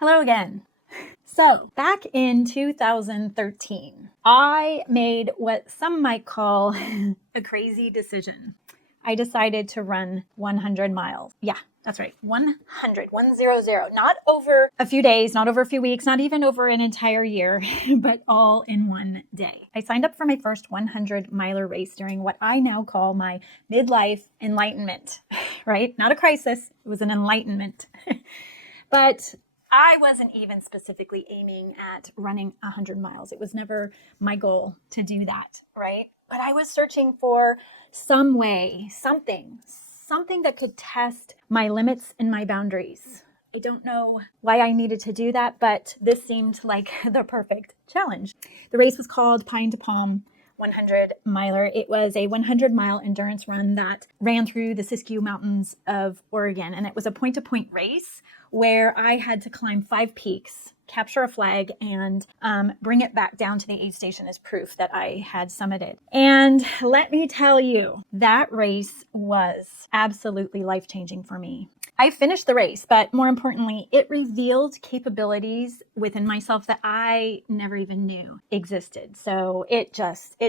Hello again. So back in 2013, I made what some might call a crazy decision. I decided to run 100 miles. Yeah, that's right. 100. Not over a few days, not over a few weeks, not even over an entire year, but all in one day. I signed up for my first 100 miler race during what I now call my midlife enlightenment, right? Not a crisis. It was an enlightenment. But I wasn't even specifically aiming at running 100 miles. It was never my goal to do that, right? But I was searching for some way, something that could test my limits and my boundaries. I don't know why I needed to do that, but this seemed like the perfect challenge. The race was called Pine to Palm 100 miler. It was a 100-mile endurance run that ran through the Siskiyou Mountains of Oregon, and it was a point-to-point race where I had to climb 5 peaks, capture a flag, and bring it back down to the aid station as proof that I had summited. And let me tell you, that race was absolutely life-changing for me. I finished the race, but more importantly, it revealed capabilities within myself that I never even knew existed. So it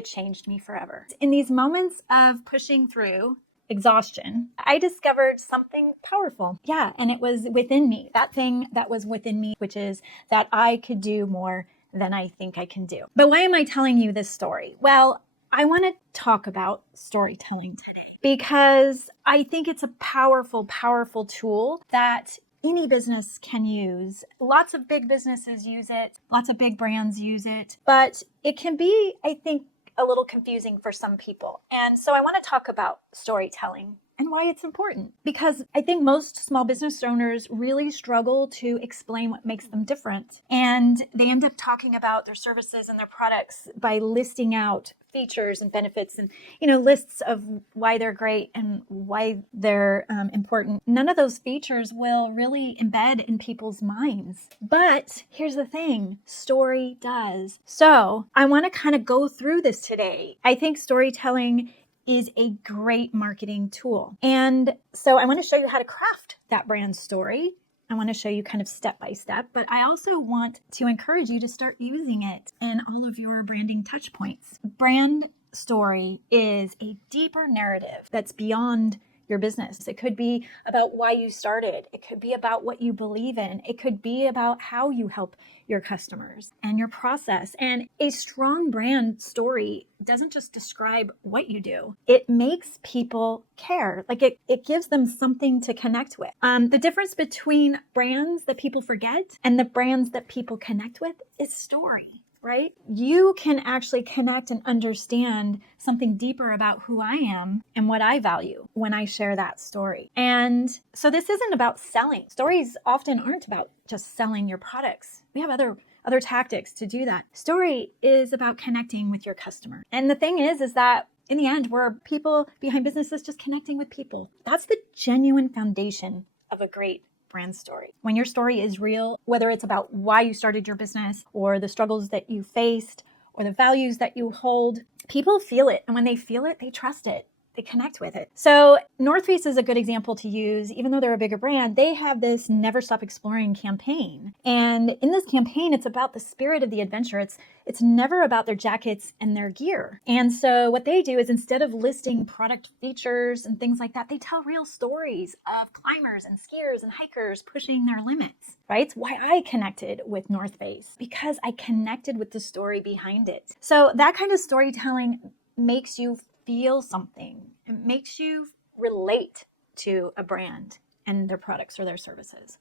changed me forever. In these moments of pushing through exhaustion, I discovered something powerful. Yeah, and it was within me, that thing that was within me, which is that I could do more than I think I can do. But why am I telling you this story? Well, I want to talk about storytelling today because I think it's a powerful, powerful tool that any business can use. Lots of big businesses use it. Lots of big brands use it. But it can be, I think, a little confusing for some people. And so I want to talk about storytelling and why it's important. Because I think most small business owners really struggle to explain what makes them different. And they end up talking about their services and their products by listing out features and benefits and, lists of why they're great and why they're important. None of those features will really embed in people's minds. But here's the thing, story does. So I want to kind of go through this today. I think storytelling is a great marketing tool. And so I want to show you how to craft that brand story. I want to show you kind of step by step, but I also want to encourage you to start using it in all of your branding touch points. Brand story is a deeper narrative that's beyond your business. It could be about why you started. It could be about what you believe in. It could be about how you help your customers and your process. And a strong brand story doesn't just describe what you do. It makes people care. Like it gives them something to connect with. The difference between brands that people forget and the brands that people connect with is story. Right? You can actually connect and understand something deeper about who I am and what I value when I share that story. And so this isn't about selling. Stories often aren't about just selling your products. We have other tactics to do that. Story is about connecting with your customer. And the thing is that in the end, we're people behind businesses just connecting with people. That's the genuine foundation of a great brand story. When your story is real, whether it's about why you started your business or the struggles that you faced or the values that you hold, people feel it. And when they feel it, they trust it. They connect with it. So North Face is a good example to use. Even though they're a bigger brand, they have this Never Stop Exploring campaign. And in this campaign, it's about the spirit of the adventure. It's never about their jackets and their gear. And so what they do is instead of listing product features and things like that, they tell real stories of climbers and skiers and hikers pushing their limits, right? It's why I connected with North Face, because I connected with the story behind it. So that kind of storytelling makes you feel something. It makes you relate to a brand and their products or their services.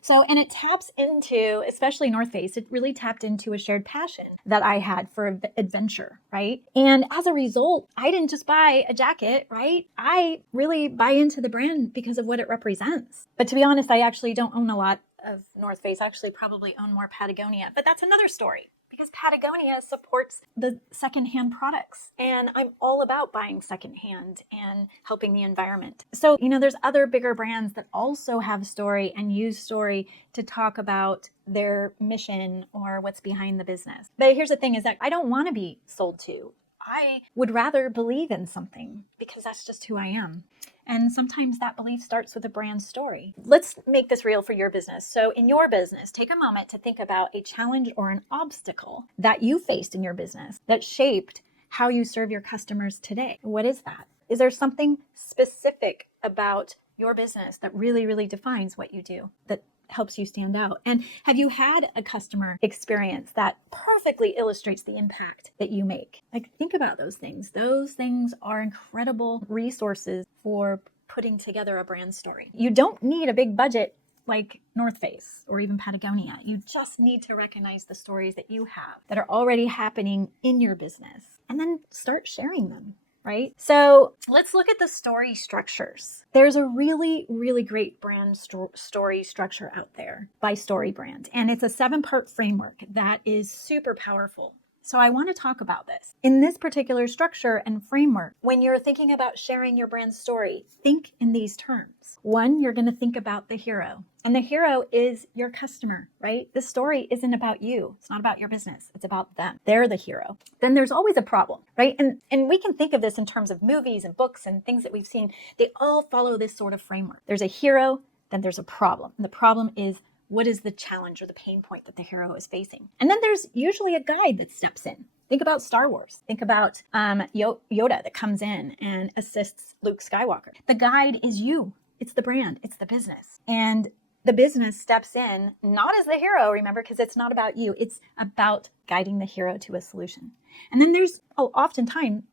So, and it taps into, especially North Face, it really tapped into a shared passion that I had for adventure, right? And as a result, I didn't just buy a jacket, right? I really buy into the brand because of what it represents. But to be honest, I actually don't own a lot of North Face. I actually probably own more Patagonia, but that's another story. Because Patagonia supports the secondhand products. And I'm all about buying secondhand and helping the environment. So, there's other bigger brands that also have story and use story to talk about their mission or what's behind the business. But here's the thing is that I don't want to be sold to. I would rather believe in something because that's just who I am. And sometimes that belief starts with a brand story. Let's make this real for your business. So in your business, take a moment to think about a challenge or an obstacle that you faced in your business that shaped how you serve your customers today. What is that? Is there something specific about your business that really, really defines what you do, that helps you stand out? And have you had a customer experience that perfectly illustrates the impact that you make? Like, think about those things. Those things are incredible resources for putting together a brand story. You don't need a big budget like North Face or even Patagonia. You just need to recognize the stories that you have that are already happening in your business and then start sharing them. Right? So let's look at the story structures. There's a really, really great brand story structure out there by StoryBrand, and it's a 7-part framework that is super powerful. So I want to talk about this. In this particular structure and framework, when you're thinking about sharing your brand story, think in these terms. 1, you're going to think about the hero. And the hero is your customer, right? The story isn't about you. It's not about your business. It's about them. They're the hero. Then there's always a problem, right? And we can think of this in terms of movies and books and things that we've seen. They all follow this sort of framework. There's a hero, then there's a problem. And the problem is, what is the challenge or the pain point that the hero is facing? And then there's usually a guide that steps in. Think about Star Wars. Think about Yoda that comes in and assists Luke Skywalker. The guide is you. It's the brand. It's the business. And the business steps in, not as the hero, remember, because it's not about you. It's about guiding the hero to a solution. And then there's oftentimes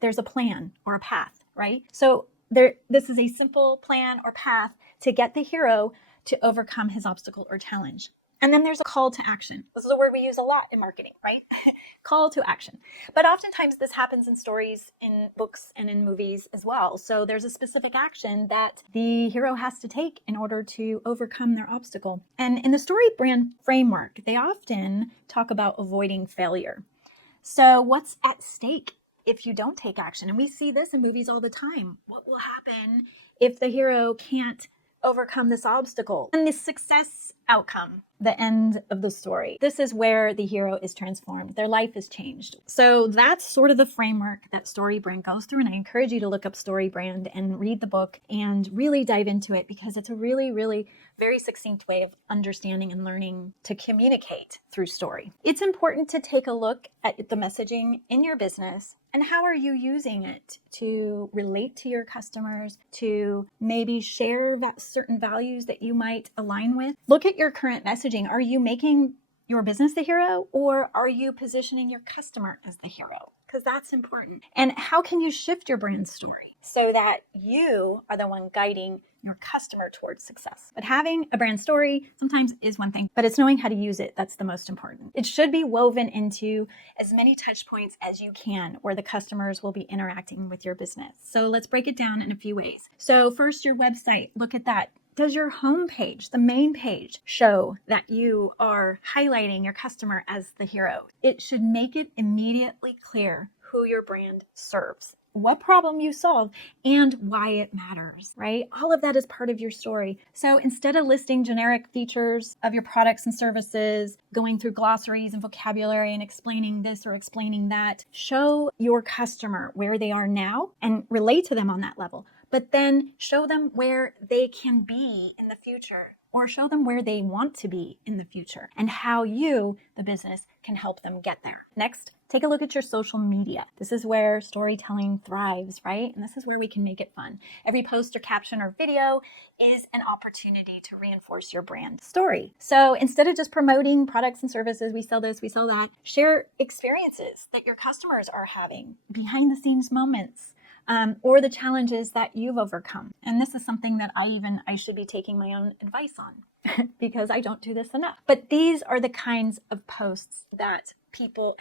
there's a plan or a path, right? So this is a simple plan or path to get the hero to overcome his obstacle or challenge. And then there's a call to action. This is a word we use a lot in marketing, right? Call to action. But oftentimes this happens in stories, in books, and in movies as well. So there's a specific action that the hero has to take in order to overcome their obstacle. And in the StoryBrand framework, they often talk about avoiding failure. So what's at stake if you don't take action? And we see this in movies all the time. What will happen if the hero can't overcome this obstacle? And the success outcome, the end of the story. This is where the hero is transformed. Their life is changed. So that's sort of the framework that StoryBrand goes through. And I encourage you to look up StoryBrand and read the book and really dive into it, because it's a really, really very succinct way of understanding and learning to communicate through story. It's important to take a look at the messaging in your business and how are you using it to relate to your customers, to maybe share certain values that you might align with. Look at your current messaging. Are you making your business the hero, or are you positioning your customer as the hero? Because that's important. And how can you shift your brand story so that you are the one guiding your customer towards success? But having a brand story sometimes is one thing, but it's knowing how to use it that's the most important. It should be woven into as many touch points as you can where the customers will be interacting with your business. So let's break it down in a few ways. So first, your website. Look at that. Does your homepage, the main page, show that you are highlighting your customer as the hero? It should make it immediately clear who your brand serves, what problem you solve, and why it matters, right? All of that is part of your story. So instead of listing generic features of your products and services, going through glossaries and vocabulary and explaining this or explaining that, show your customer where they are now and relate to them on that level. But then show them where they can be in the future, or show them where they want to be in the future and how you, the business, can help them get there. Next, take a look at your social media. This is where storytelling thrives, right? And this is where we can make it fun. Every post or caption or video is an opportunity to reinforce your brand story. So instead of just promoting products and services, we sell this, we sell that, share experiences that your customers are having, behind the scenes moments, or the challenges that you've overcome. And this is something that I should be taking my own advice on because I don't do this enough. But these are the kinds of posts that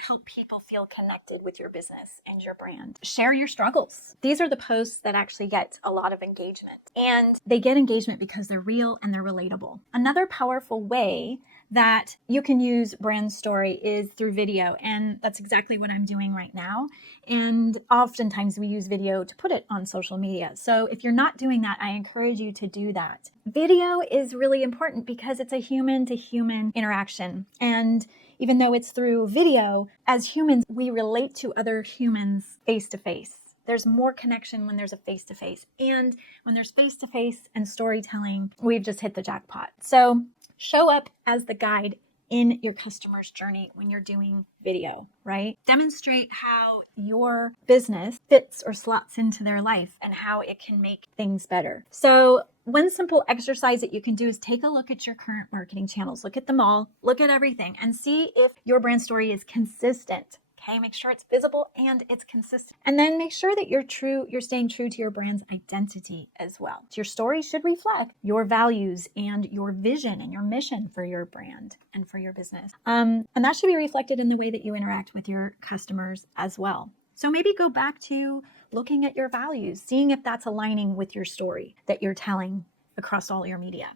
help people feel connected with your business and your brand. Share your struggles. These are the posts that actually get a lot of engagement. And they get engagement because they're real and they're relatable. Another powerful way that you can use brand story is through video. And that's exactly what I'm doing right now. And oftentimes we use video to put it on social media. So if you're not doing that, I encourage you to do that. Video is really important because it's a human to human interaction. And even though it's through video, as humans, we relate to other humans face to face. There's more connection when there's a face to face. And when there's face to face and storytelling, we've just hit the jackpot. So show up as the guide in your customer's journey when you're doing video, right? Demonstrate how your business fits or slots into their life and how it can make things better. So one simple exercise that you can do is take a look at your current marketing channels, look at them all, look at everything, and see if your brand story is consistent. Okay, make sure it's visible and it's consistent. And then make sure that you're staying true to your brand's identity as well. Your story should reflect your values and your vision and your mission for your brand and for your business. And that should be reflected in the way that you interact with your customers as well. So maybe go back to looking at your values, seeing if that's aligning with your story that you're telling across all your media.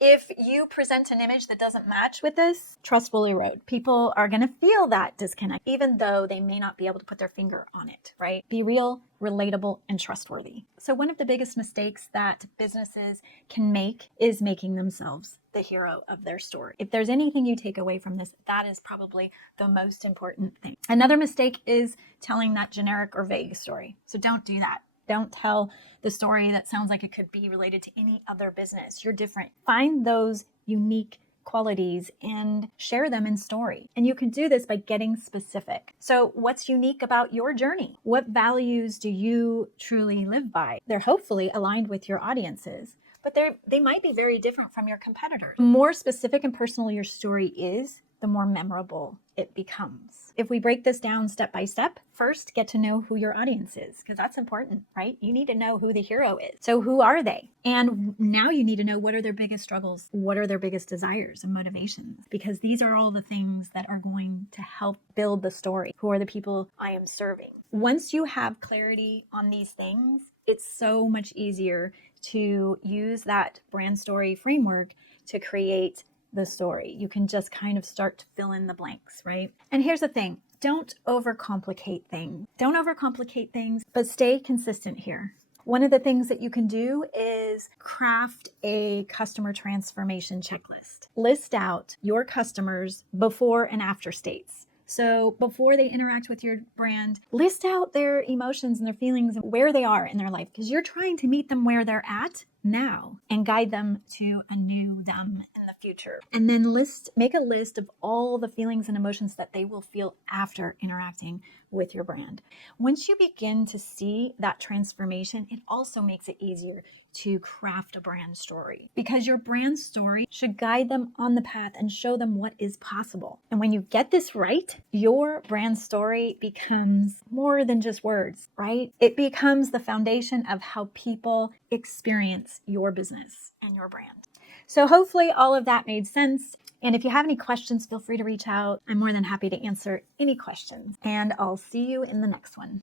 If you present an image that doesn't match with this, trust will erode. People are going to feel that disconnect, even though they may not be able to put their finger on it, right? Be real, relatable, and trustworthy. So one of the biggest mistakes that businesses can make is making themselves the hero of their story. If there's anything you take away from this, that is probably the most important thing. Another mistake is telling that generic or vague story. So don't do that. Don't tell the story that sounds like it could be related to any other business. You're different. Find those unique qualities and share them in story. And you can do this by getting specific. So what's unique about your journey? What values do you truly live by? They're hopefully aligned with your audiences, but they might be very different from your competitors. The more specific and personal your story is, the more memorable it becomes. If we break this down step by step, first get to know who your audience is, because that's important, right? You need to know who the hero is. So who are they? And now you need to know, what are their biggest struggles? What are their biggest desires and motivations? Because these are all the things that are going to help build the story. Who are the people I am serving? Once you have clarity on these things, it's so much easier to use that brand story framework to create the story. You can just kind of start to fill in the blanks, right? And here's the thing. Don't overcomplicate things. Don't overcomplicate things, but stay consistent here. One of the things that you can do is craft a customer transformation checklist. List out your customers' before and after states. So before they interact with your brand, list out their emotions and their feelings and where they are in their life, because you're trying to meet them where they're at now and guide them to a new them in the future. And then make a list of all the feelings and emotions that they will feel after interacting with your brand. Once you begin to see that transformation, it also makes it easier to craft a brand story, because your brand story should guide them on the path and show them what is possible. And when you get this right, your brand story becomes more than just words, right? It becomes the foundation of how people experience your business and your brand. So hopefully all of that made sense. And if you have any questions, feel free to reach out. I'm more than happy to answer any questions. And I'll see you in the next one.